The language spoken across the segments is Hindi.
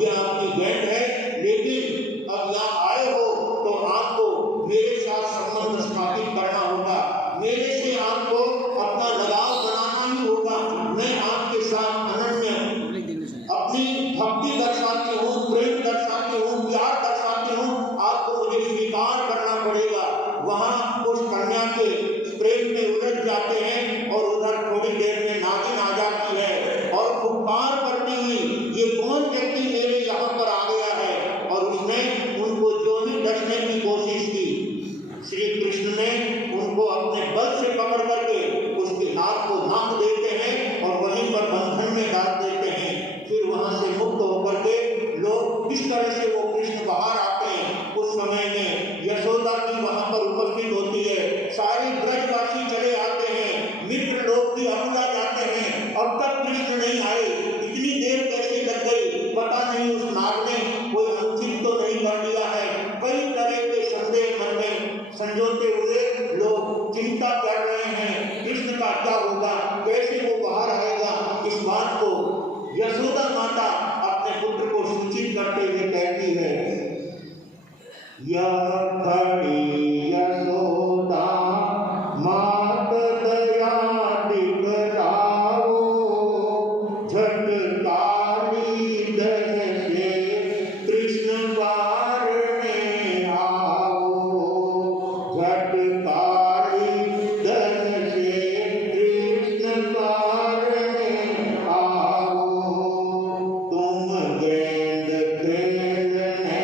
ये आपकी गेंद है, लेकिन अब यहाँ आए हो तो आपको मेरे साथ संबंध स्थापित करना होगा, मेरे से आपको अपना लगाव बनाना ही होगा। मैं आपके साथ अनन्य अपनी भक्ति दर्शाती हूँ, प्रेम दर्शाती हूँ, प्यार दर्शाती हूँ, आपको मुझे स्वीकार करना पड़ेगा। वहाँ उस कन्या के प्रेम में उलझ जाते हैं और उधर थोड़ी देर में नागिन आ जाती है और पुकार करती हुई ये कौन व्यक्ति मेरे यहाँ पर आ गया है, और उसने उनको जो ही डसने की कोशिश की। श्री कृष्ण ने उनको अपने बल से पकड़ करके उसके नाक को नाक देते हैं और वहीं पर बंधन में डाल देते हैं। फिर वहां से मुक्त होकर के लोग किस तरह से वो कृष्ण बाहर आते हैं। उस समय में यशोदा भी वहां पर उपस्थित होती है, सारे ब्रजवासी चले आते हैं, मित्र लोग भी अबुला जाते हैं, अब तक कृष्ण नहीं आए, इतनी देर कैसे लग गई, पता नहीं उस नाग ने कोई अनुचित तो नहीं कर लिया है। कई तरह के संदेह मन में संजोते हुए लोग चिंता कर रहे हैं, कृष्ण का क्या होगा, कैसे वो बाहर आएगा। इस बात को यशोदा माता अपने पुत्र को सूचित करते हुए कहती है, यह खड़ी यशोदा मात दया दिखलाओ, झटकारी दय से कृष्ण पारने आओ, झटकारी दय से कृष्ण पारने आओ। तुम गेंद खेलने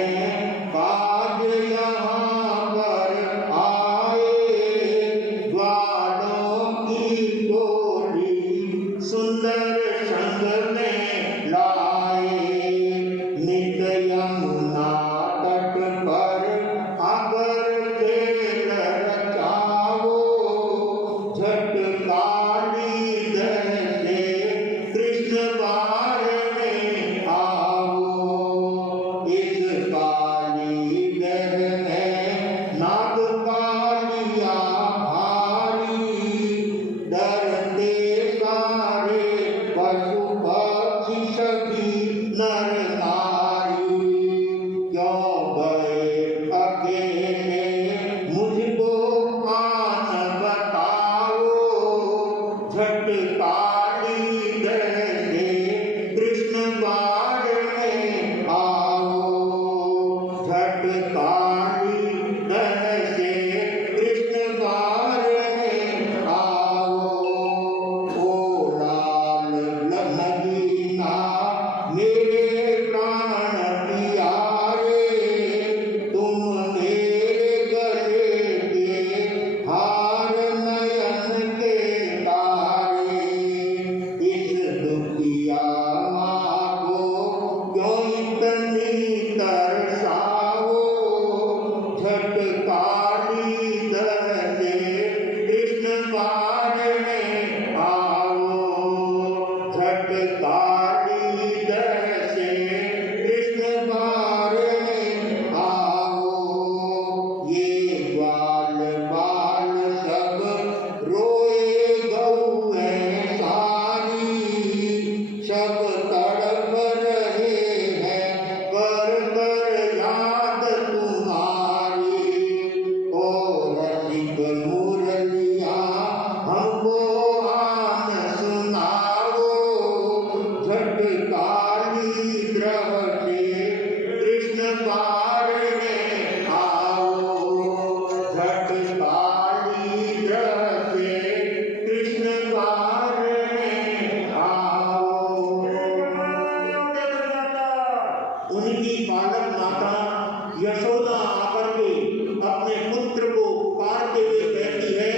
काज यहाँ पर आए, ग्वालों की टोली सुंदर संग में लाए, नित यमुना तट पर अगर खेल रचाओ, झटकारी दय से कृष्ण पारने आओ। इस काली दह में नाग कालिया भारी, डरते सारे पशु पक्षी सभी नर नारी, क्यों गए अकेले मुझको आन बताओ, झटकारी दह से कृष्ण पारने आओ, झटकारी दह से कृष्ण पारने आओ। ओ लाल नगीना मेरे प्राण प्यारे, तुम मेरे गले के हार नयन के तारे, इस दुखिया माँ को क्यों इतनी तरसाओ, झटकारी दह से कृष्ण पारने आओ, झटकारी दह से कृष्ण पारने आओ। ये ग्वाल बाल सब रोए गौएं सारी, सब तड़प रहे हैं कर कर याद तुम्हारी, ओ रसिक मुरलिया हमको आन सुनाओ, झटकारी द्रव से कृष्ण पारने आओ, झटकारी द्रव से कृष्ण पारने आओ। उनकी पालक माता यशोदा आकर के अपने पुत्र को पुकारते हुए कहती है,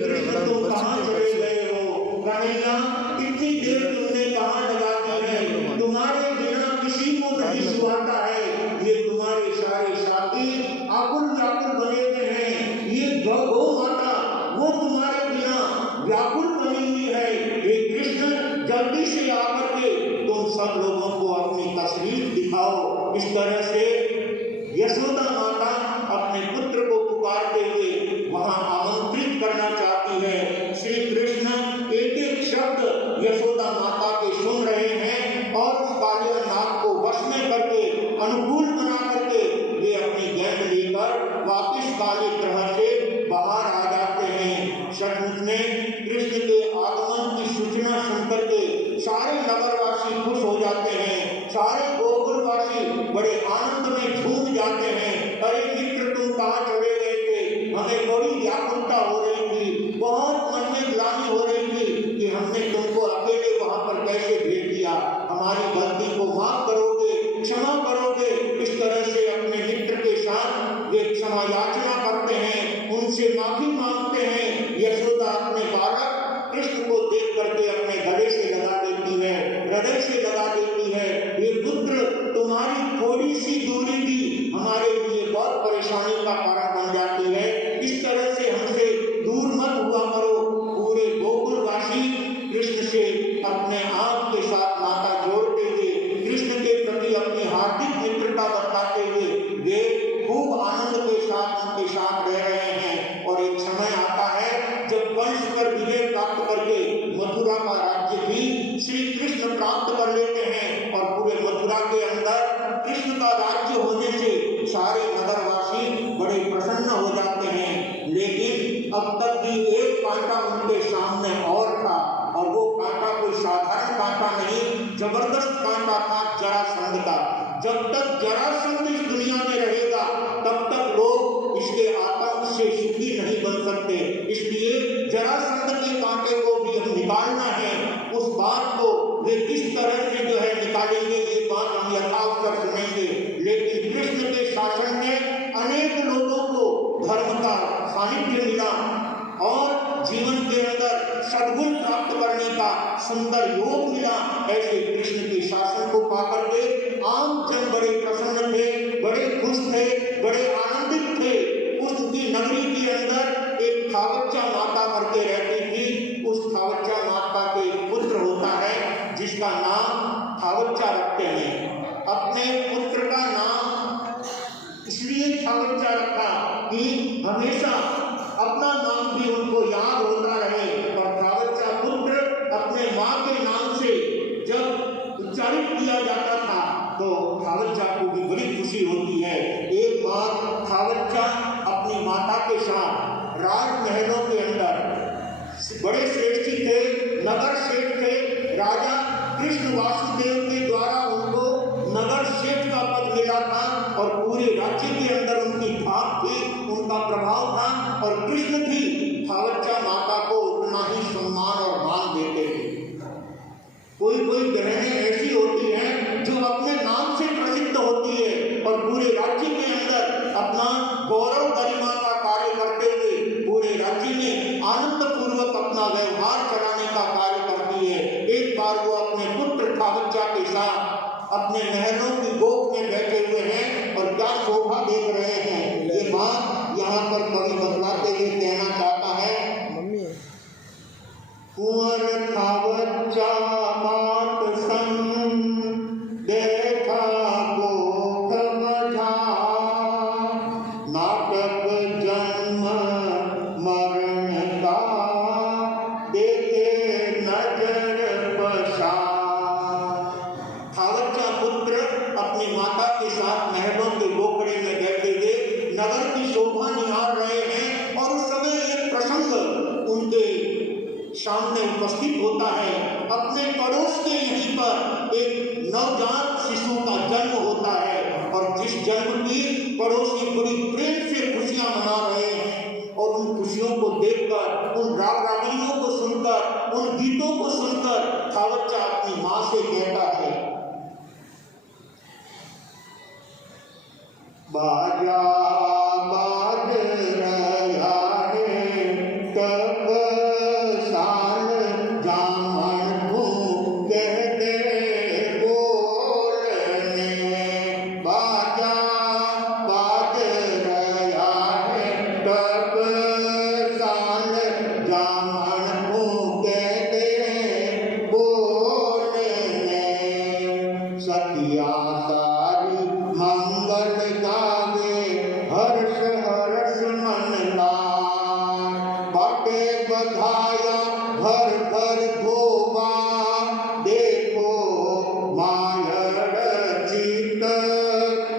कृष्ण तुम कहाँ चले गए हो, कन्हैया कितनी देर तुमने कहाँ लगा दी है, तुम्हारे बिना किसी को नहीं सुहाता है, ये तुम्हारे सारे साथी आकुल व्याकुल बने हुए हैं, ये गौ माता वो तुम्हारे बिना व्याकुल बनी हुई है। हे कृष्ण जल्दी से आकर के तुम सब लोगों को अपनी तस्वीर दिखाओ। इस तरह से यशोदा माता अपने पुत्र को पुकारते हुए वहां आमंत्रित करना चाहती है। श्री कृष्ण एक एक शब्द यशोदा माता के सुन रहे हैं और उस काले नाग को वश में सारे गोकुलवासी बड़े आनंद में झूम जाते हैं। अरे मित्र, तुम कहाँ चले गए थे? हमें बड़ी व्याकुलता हो रही थी, बहुत मन में ग्लानि हो रही थी कि हमने तुमको अकेले वहां पर कैसे भेज दिया। हमारी गलती को माफ करोगे, क्षमा करोगे? इस तरह से अपने मित्र के साथ वे क्षमा याचना करते हैं, उनसे माफी मांगते हैं। यशोदा अपने बालक कृष्ण को देख करके अपने गले से लगा देती है, हृदय से लगा देती है। ये पुत्र, तुम्हारी थोड़ी सी दूरी भी हमारे लिए बहुत परेशानी का कारण बन जाती है। इस तरह से हमसे दूर मत हुआ करो। पूरे गोकुलवासी कृष्ण से अपने आप के साथ नाता जोड़ते हुए, कृष्ण के प्रति अपनी हार्दिक मित्रता बताते हुए वे खूब आनंद के साथ उनके साथ रह रहे हैं। और एक समय आता है जब कंस पर विजय प्राप्त करके मथुरा का राज्य भी श्री कृष्ण प्राप्त कर लेते हैं और पूरे मथुरा के अंदर कृष्ण का राज्य होने से सारे नगरवासी बड़े प्रसन्न हो जाते हैं। लेकिन अब तक भी एक कांटा उनके सामने और था, और वो कांटा कोई साधारण कांटा नहीं, जबरदस्त कांटा था जरासंध का। जब तक जरासंध इस दुनिया में रहेगा तब तक लोग इसके आतंक से सुखी नहीं बन सकते। इसलिए जरासंध के कांटे को भी हम निकालना है। उस बात को वे किस तरह से जो है निकालेंगे, ये बात हम यथावत सुनेंगे। लेकिन कृष्ण के शासन में अनेक लोगों को धर्म का सानिध्य मिला और जीवन के अंदर सद्गुण प्राप्त करने का सुंदर योग मिला। ऐसे कृष्ण के शासन को पाकर के आम जन बड़े प्रसन्न थे, बड़े खुश थे, बड़े आनंदित थे। उसकी नगरी के अंदर एक थावच्चा माता करके रहती थी। उस थावच्चा माता के पुत्र होता है जिसका नाम थावच्चा रखते हैं। अपने पुत्र का नाम इसलिए थावच्चा रखा कि हमेशा अपना नाम भी उनको याद होता रहे। और थावच्चा पुत्र अपने माँ के नाम से जब उच्चारित किया जाता था तो थावच्चा को भी बड़ी खुशी होती है। एक बार थावच्चा अपनी माता के साथ राजमहलों के अंदर, बड़े श्रेष्ठी थे, नगर सेठ थे, राजा कृष्ण वासुदेव के द्वारा उनको नगर सेठ का पद मिला था और पूरे राज्य के अंदर उनकी भाग थी, उनका प्रभाव था। और कृष्ण भी थावच्चा माता को उतना ही सम्मान और मान देते थे। कोई कोई बहनें ऐसी होती हैं जो अपने नाम से प्रसिद्ध होती है और पूरे राज्य के अंदर अपना गौरव गरिमा का कार्य करते हुए पूरे राज्य में आनंद पूर्वक अपना व्यवहार चलाने का कार्य करती है। एक बार वो अपने पुत्र थावच्चा के साथ अपने महलों की गोद में बैठे हुए हैं और क्या शोभा देख रहे हैं। ये बात यहाँ पर कवि बतलाते हुए कहना चाहता है, कुंवर थावच्चा मात संग देखा गोख मझा, नाटक जन्म मरण का देखे नजर पशा। थावच्चा पुत्र अपनी माता के साथ महलों के गोखड़े में बैठे हुए नगर की शोभा निहार रहे हैं और उस समय एक प्रसंग उनके सामने उपस्थित होता है। अपने पड़ोस के यहीं पर एक नवजात शिशु का जन्म होता है और जिस जन्म की पड़ोसी बड़ी प्रेम से खुशियां मना रहे हैं। और उन खुशियों को देखकर, उन राग रागिनियों को सुनकर, उन गीतों को सुनकर थावच्चा अपनी माँ से कहता है, बाजा बाज रहा है कब सान जामन को कहते बोलने, बाजा बाज रहा है कब सान जामन को कहते बोलने, सतिया सारी मंगल गावे हर्ष हर्ष मन लाय, बाटे बधाया घर घर धोबा, देखो मायर चित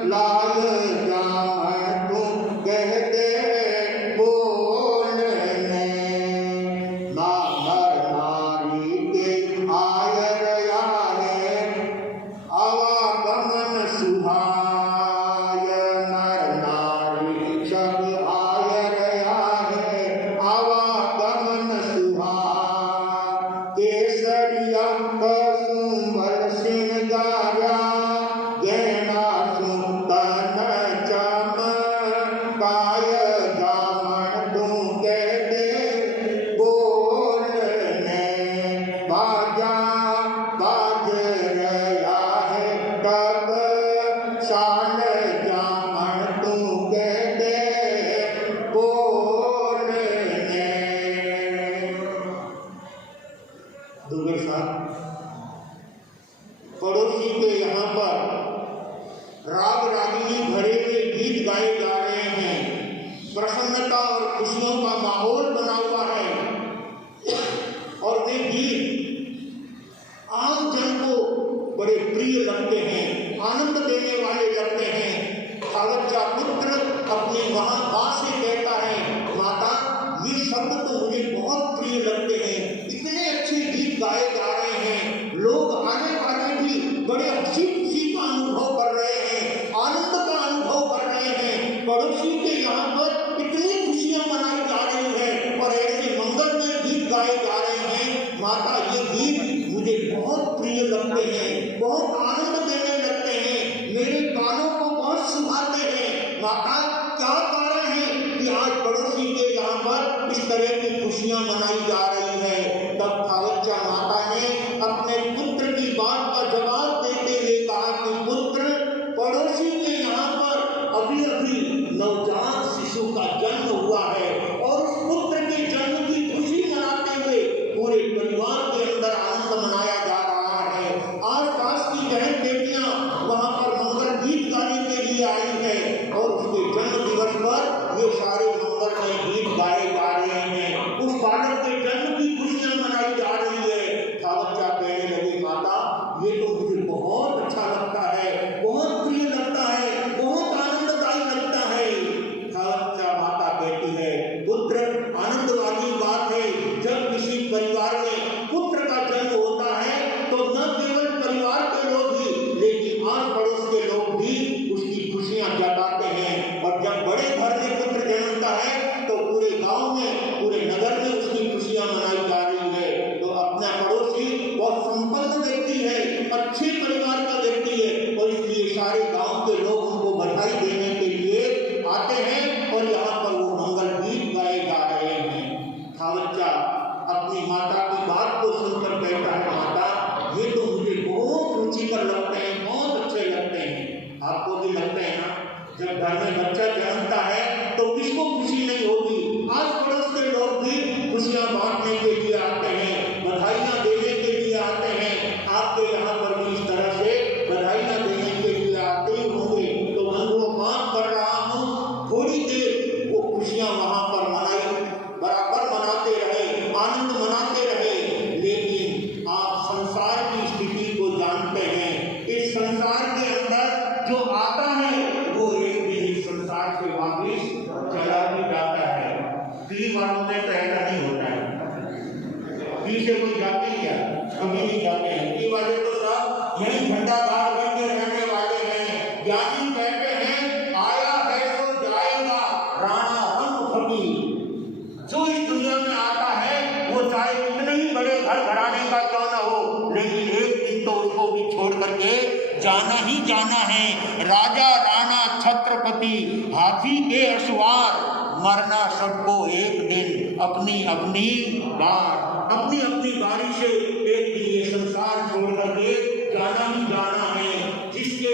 लाल जामन तुम कहते बोलने, नार नारी के आयर आए आवा प्रिय लगते हैं, आनंद देने वाले लगते हैं। खावच्चा पुत्र अपनी वहां मां से कहता है, माता ये शब्द तो मुझे बहुत प्रिय लगते हैं, इतने अच्छे गीत गाए जा रहे हैं, लोग आने वाले भी बड़े अच्छी खुशी का अनुभव कर रहे हैं, आनंद का अनुभव कर रहे हैं, पड़ोसी के यहाँ पर इतनी खुशियां मनाई जा रही है और ऐसे मंगलमय गीत गाए जा रहे हैं। माता ये गीत मुझे बहुत प्रिय लगते हैं, बहुत आनंद देने लगते हैं, मेरे कानों को बहुत सुहाते हैं। माता क्या कारण है कि आज पड़ोसी के यहाँ पर इस तरह की खुशियां मनाई जा रही है। तब खावच्चा माता ने अपने पुत्र की बात का जवाब देते हुए कहा कि पुत्र, पड़ोसी के यहाँ पर अभी अभी नवजात शिशु का जन्म हुआ है और उस पुत्र के जन्म की खुशी मनाते हुए पूरे परिवार के अंदर आनंद मनाया जा रहा है। आसपास की बहन बेटियां वहां पर मंगल गीत गाने के लिए आई है और उसके जन्म दिवस पर ये सारे मंगलमय गीत गाए जा रहे हैं, उस बालक के जन्म की खुशियां मनाई जा रही है। खावच्चा कहने लगे, माता ये तो मुझे बहुत अच्छा लगता है, बहुत प्रिय लगता है, बहुत आनंददायी लगता है। खावच्चा माता कहती है, पुत्र आनंद वाली बात है, जब किसी परिवार में पुत्र का जन्म होता है तो न केवल परिवार के लोग ही लेकिन आस पड़ोस के लोग भी उसकी खुशियां जताते हैं। और जब बड़े घर में पुत्र जन्मता है तो पूरे गांव में, पूरे नगर में उसकी खुशियां मनाई जा रही है। तो अपना पड़ोसी बहुत संपन्न व्यक्ति है, अच्छे परिवार का व्यक्ति है और इसलिए सारे गांव के लोग उनको बधाई देने के लिए आते हैं और यहाँ पर वो मंगल गीत गाए जा रहे हैं। खावच्चा अपनी माता की बात को सुनकर कहता है, माता ये तो मुझे बहुत रुचिकर लगते हैं, बहुत अच्छे लगते हैं। आपको भी लगते हैं ना? जब घर में बच्चा जन्मता है तो किसको खुशी नहीं होगी? आस पड़ोस के लोग भी खुशियां बांटने के लिए आते हैं, बधाइयां देने के लिए आते हैं। आपके यहाँ पर भी इस तरह से बधाइयां देने के लिए आते ही होंगे। तो मैं माफ कर रहा हूँ, थोड़ी देर वो खुशियां वहां पर मनाई, बराबर मनाते रहे, आनंद मनाते रहे, लेकिन आप संसार की स्थिति को जानते हैं। इस संसार के अंदर जो आता है वो एक दिन इस संसार से वापिस चला भी जाता है। तीन वालों में तो ऐसा नहीं होता है, तीन से कोई जाते ही क्या? कभी नहीं जाते हैं। तीन वाले तो सब यही झंडा गाड़ करके रहने वाले हैं। ज्ञानी कहते हैं, आया है तो जाएगा, राणा रंग फकीर। जो इस दुनिया में आता है वो चाहे कितने ही बड़े घर घराने का क्यों न हो, लेकिन एक दिन तो उसको भी छोड़ करके जाना ही जाना है। राजा राणा छत्रपति हाथी के अश्वार, मरना सबको एक दिन अपनी अपनी बार, अपनी अपनी बारी से एक दिन ये संसार छोड़ करके जाना ही जाना है। जिसके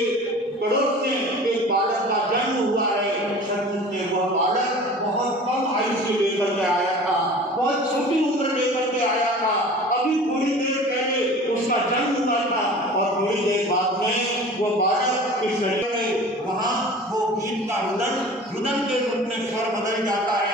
पड़ोस में एक बालक का जन्म हुआ है, सचमुच में वह बालक बहुत कम आयु से लेकर के आया था, बहुत छोटी उम्र लेकर के आया था। अभी थोड़ी देर पहले उसका जन्म हुआ था और थोड़ी देर बाद में वो बालक इस शरीर में वहाँ वो गीत का रुदन के रूप में स्वर बदल जाता है।